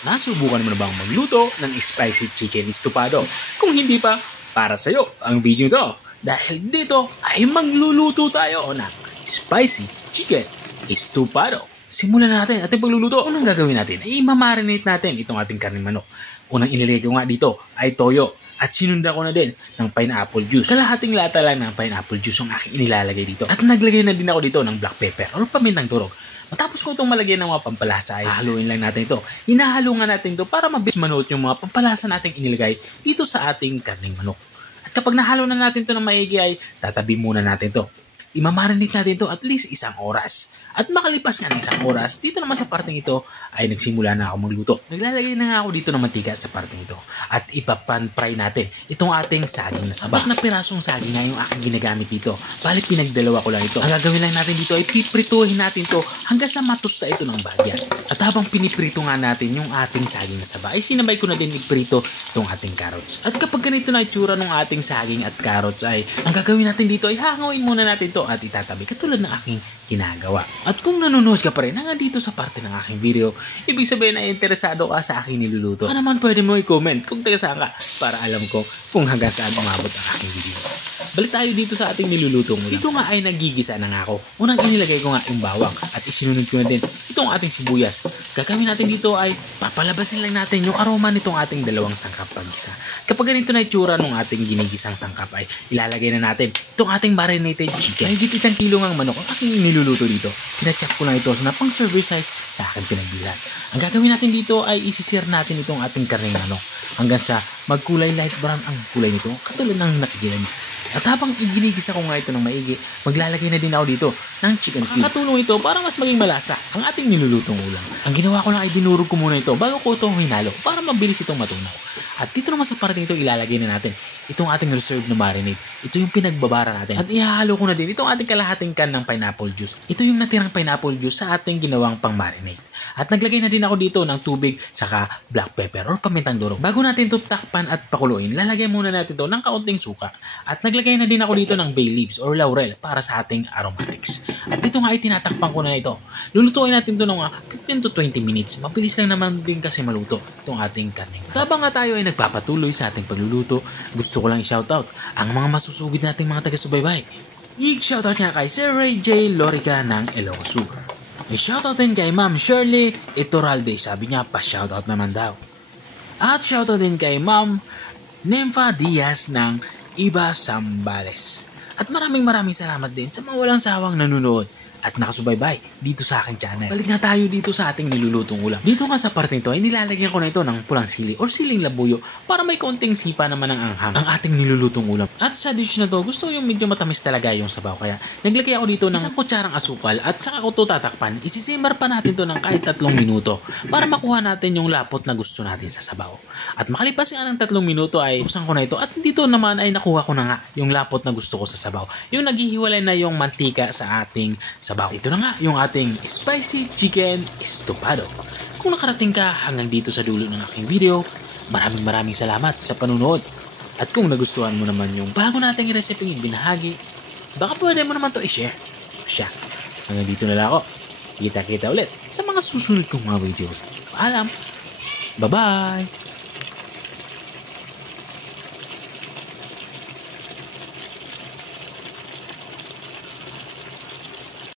Nasubukan mo na bang magluto ng spicy chicken estofado? Kung hindi pa, para sa'yo ang video ito. Dahil dito ay magluluto tayo ng spicy chicken estofado. Simulan natin ating pagluluto. Unang gagawin natin ay i-marinate natin itong ating karning manok. Unang inilagay ko nga dito ay toyo. At sinundan ko na din ng pineapple juice. Kalahating lata lang ng pineapple juice ang aking inilalagay dito. At naglagay na din ako dito ng black pepper or pamintang durog. Matapos ko itong malagyan ng mga pampalasa ay haluin lang natin ito. Hinahalo nga natin ito para mabilis manood yung mga pampalasa nating inilagay dito sa ating karning manok. At kapag nahalo na natin ito ng maigi ay tatabi muna natin ito. I-marinate natin ito at least 1 oras. At makalipas nga ng 1 oras, dito naman sa parteng ito ay nagsimula na ako magluto. Naglalagay na nga ako dito ng mantika sa parteng ito. At ipapan-fry natin itong ating saging na saba. 4 na pirasong saging nga yung aking ginagamit dito. Bali pinagdalawa ko lang ito. Ang gagawin lang natin dito ay piprituhin natin ito hanggang sa matusta ito ng bagya. At habang piniprito nga natin yung ating saging na saba, ay sinabay ko na din iprito itong ating carrots. At kapag ganito na itsura ng ating saging at carrots ay ang gagawin natin dito ay hangawin muna natin ito at itatabi katulad ng aking ginagawa. At kung nanonood ka pa rin hanggang dito sa parte ng aking video, ibig sabihin ay interesado ka sa aking niluluto. Baka naman pwede mo i-comment kung taga saan ka para alam ko kung hanggang saan umabot ang aking video. Balik tayo dito sa ating nilulutong ulam. Dito nga ay nagigisa na nga ako. Unang inilagay ko nga yung bawang at isinunod ko na din itong ating sibuyas. Gagawin natin dito ay papalabasin lang natin yung aroma nitong ating dalawang sangkap paggisa. Kapag ganito na itsura ng ating ginigisang sangkap ay ilalagay na natin itong ating marinated chicken. May higit 1 kilo ng manok ang aking niluluto dito. Pinachop ko lang ito na pang server size sa aking pinagbilan. Ang gagawin natin dito ay isisir natin itong ating karneng manok hanggang sa magkulay light brown ang kulay nito katulad ng nakikita niyo. At habang iginigisa ko nga ito ng maigi, maglalagay na din ako dito ng chicken cube. Makakatulong ito para mas maging malasa ang ating nilulutong ulam. Ang ginawa ko lang ay dinurog ko muna ito bago ko itong hinalo para mabilis itong matunaw. At dito naman sa parating ito, ilalagay na natin itong ating reserve na marinade. Ito yung pinagbabara natin. At ihahalo ko na din itong ating kalahating can ng pineapple juice. Ito yung natirang pineapple juice sa ating ginawang pang marinade. At naglagay na din ako dito ng tubig saka black pepper or pamintang durog. Bago natin ito takpan at pakuluin, lalagay muna natin ito ng kaunting suka. At naglagay na din ako dito ng bay leaves or laurel para sa ating aromatics. At dito nga ay tinatakpan ko na ito. Lulutuin natin ito ng 15 to 20 minutes. Mabilis lang naman din kasi maluto itong ating karning. Habang nga tayo ay nagpapatuloy sa ating pagluluto, gusto ko lang i-shoutout ang mga masusugid nating mga taga-subaybay. I-shoutout nga kay Sir Ray J. Lorica ng Ilocos Sur. I-shoutout din kay Ma'am Shirley Iturralde, sabi niya pa-shoutout naman daw. At shoutout din kay Ma'am Nympha Diaz ng Iba Sambales. At maraming salamat din sa mga walang sawang nanonood at nakasubaybay dito sa aking channel. Balik na tayo dito sa ating nilulutong ulam. Dito nga sa part nito ay nilalagyan ko na ito ng pulang sili or siling labuyo para may konting sipa naman ng anghang ang ating nilulutong ulam. At sa dish na to, gusto yung medyo matamis talaga yung sabaw. Kaya naglagay ako dito ng 1 kutsarang asukal at saka ko ito tatakpan. Isisimmer pa natin to ng kahit 3 minuto para makuha natin yung lapot na gusto natin sa sabaw. At makalipas nga ng 3 minuto ay buksan ko na ito at dito naman ay nakuha ko na nga yung lapot na gusto ko sa sabaw. Yung naghihiwalay na yung mantika sa ating sabaw. Ito na nga yung ating spicy chicken estofado. Kung nakarating ka hanggang dito sa dulo ng aking video, maraming salamat sa panunood. At kung nagustuhan mo naman yung bago nating recipe binahagi, baka pwede mo naman to i-share. Siya. Hanggang dito na lang ako. Kita-kita ulit sa mga susunod kong mga videos. Paalam. Bye-bye!